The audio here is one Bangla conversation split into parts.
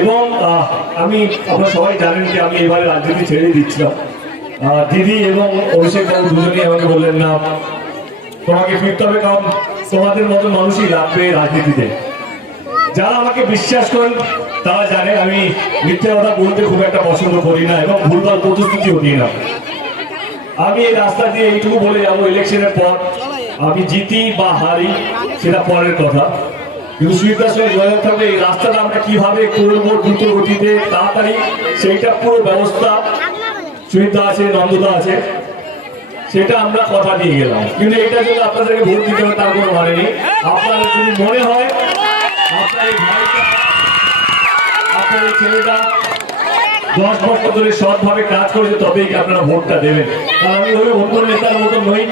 এবং আমি, আপনারা সবাই জানেন যে আমি এবারে রাজনীতি ছেড়ে দিচ্ছিলাম। দিদি এবং অভিষেক বাবু দুজনেই আমাকে বললেন, না, তোমাকে ফিরতে হবে কারণ তোমাদের মতো মানুষই লাগবে রাজনীতিতে। যারা আমাকে বিশ্বাস করেন, তারা জানে আমি মিথ্যে কথা বলতে খুব একটা পছন্দ করি না এবং ভুলভাল প্রতিশ্রুতিও দিই না। আমি এই রাস্তা দিয়ে এইটুকু বলে যাব, ইলেকশনের পর আমি জিতি বা হারি, সেটা পরের কথা। রাস্তাটা আমরা কীভাবে করব দ্রুত গতিতে তাড়াতাড়ি, সেইটা পুরো ব্যবস্থা সুবিধা আছে, নন্দদা আছে, সেটা আমরা কথা দিয়ে গেলাম। কিন্তু এটা যদি আপনাদেরকে ভোট দিতে হবে তার কোনো মানে নেই। আপনাদের যদি মনে হয়, আপনার ছেলেটা দশ বছর ধরে সৎভাবে কাজ করেছে, তবেই আপনারা ভোটটা দেবেন। কারণ আমি ওই অন্য নেতার মতো নই।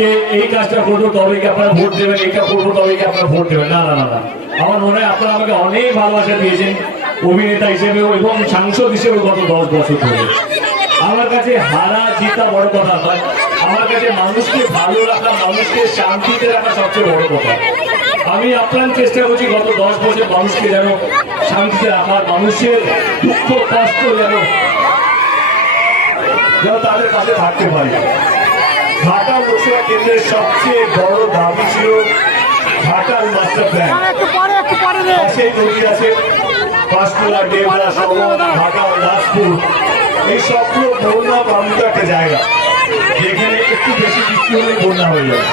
যে এই কাজটা করব তবে কি আপনারা ভোট দেবেন এটা করব তবে কি আপনারা ভোট দেবেন? না না না না। আমার মনে হয় আপনারা আমাকে অনেক ভালোবাসা দিয়েছেন, অভিনেতা হিসেবেও এবং সাংসদ হিসেবে গত দশ বছর ধরে। আমার কাছে হারা জিতা বড় কথা নয়, আমার কাছে মানুষকে ভালো রাখা, মানুষকে শান্তিতে রাখা সবচেয়ে বড় কথা। আমি আপ্রাণ চেষ্টা করছি গত দশ বছর মানুষকে যেন শান্তিতে রাখার মানুষের দুঃখ, কষ্ট যেন যেন তাদের কাছে থাকতে পারি ঢাকা লোকসভা কেন্দ্রের সবচেয়ে বড় দাবি ছিল ঢাকার মাস্টার প্ল্যান। রে। নদী আছে পাঁশকুড়া ডেবরা সদর ঢাকা দাসপুর এই সবগুলো বন্যা প্রান্ত একটা জায়গা। যেখানে একটু বেশি বৃষ্টি হলে বন্যা হয়ে যায়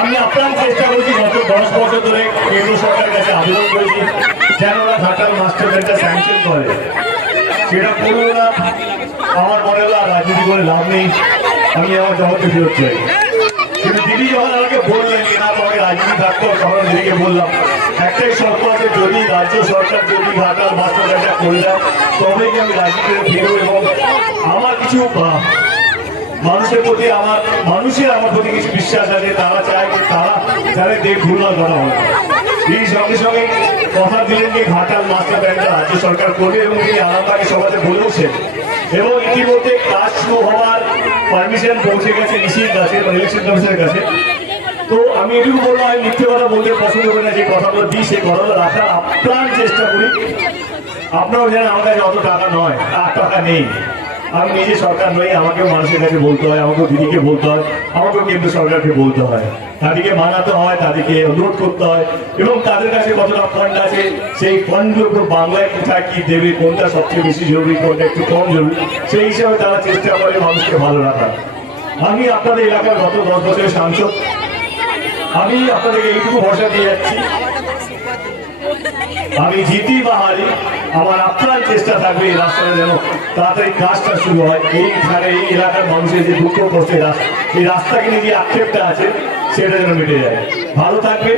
আমি আপ্রাণ চেষ্টা করছি গত দশ বছর ধরে কেন্দ্র সরকারের কাছে আবেদন করেছি যেন ওরা ঢাকার মাস্টার প্ল্যানটা স্যাংশন করে। সেটা করল না আমার মনে হলো রাজনীতি করে লাভ নেই। আমি আমার জগতে ফেরত চাই। কিন্তু দিদি যখন আমাকে বললেন যে, না, তোমাকে রাজনীতি থাকতে তখন দিদিকে বললাম, একটাই শর্ত আছে, যদি রাজ্য সরকার যদি মাস্টার প্ল্যানটা করে দেয়, তবেই কি আমি রাজনীতিতে ফিরবো এবং আমার কিছু মানুষের প্রতি আমার, মানুষের আমার প্রতি কিছু বিশ্বাস আছে, তারা চায় যে তারা যারা দেখ ভুলভাল করা হবে এই সঙ্গে সঙ্গে কথা দিলেন যে ঘাটাল মাস্টার প্ল্যানটা রাজ্য সরকার করবে এবং তিনি আরামবাগে সভাতে বলেওছেন এবং ইতিমধ্যে কাজ শুরু হওয়ার পারমিশন পৌঁছে গেছে ইসির কাছে বা ইলেকশন কমিশনের কাছে। তো আমি এটুকু বললাম, আমি মিথ্যে কথা বলতে পছন্দ করি না, যে কথাগুলো দিই, সেই কথাগুলো রাখার আপ্রাণ চেষ্টা করি। আপনারাও জানেন আমার কাছে অত টাকা নয়, আর টাকা নেই। আমি নিজে সরকার নই, আমাকেও মানুষের কাছে বলতে হয়, আমাকেও দিদিকে বলতে হয়, আমাকেও কেন্দ্র সরকারকে বলতে হয়। তাদেরকে মানাতে হয়, তাদেরকে অনুরোধ করতে হয় এবং তাদের কাছে কতটা ফান্ড আছে, সেই ফান্ডগুলো বাংলায় কোথায় কি দেবে, কোনটা সবচেয়ে বেশি জরুরি, কোনটা একটু কম জরুরি, সেই হিসাবে তারা চেষ্টা করে মানুষকে ভালো রাখার। আমি আপনাদের এলাকার গত দশ বছরের সাংসদ। আমি আপনাদেরকে এইটুকু ভরসা দিয়ে যাচ্ছি। আমি জিতি বা হারি আমার আপনার চেষ্টা থাকবে এই রাস্তাটা যেন তাড়াতাড়ি কাজটা শুরু হয়। এই ধারে এই এলাকার মানুষের যে দুঃখ করছে রাস্তা, এই রাস্তাকে নিয়ে যে আক্ষেপটা আছে, সেটা যেন মিটে যায়। ভালো থাকবে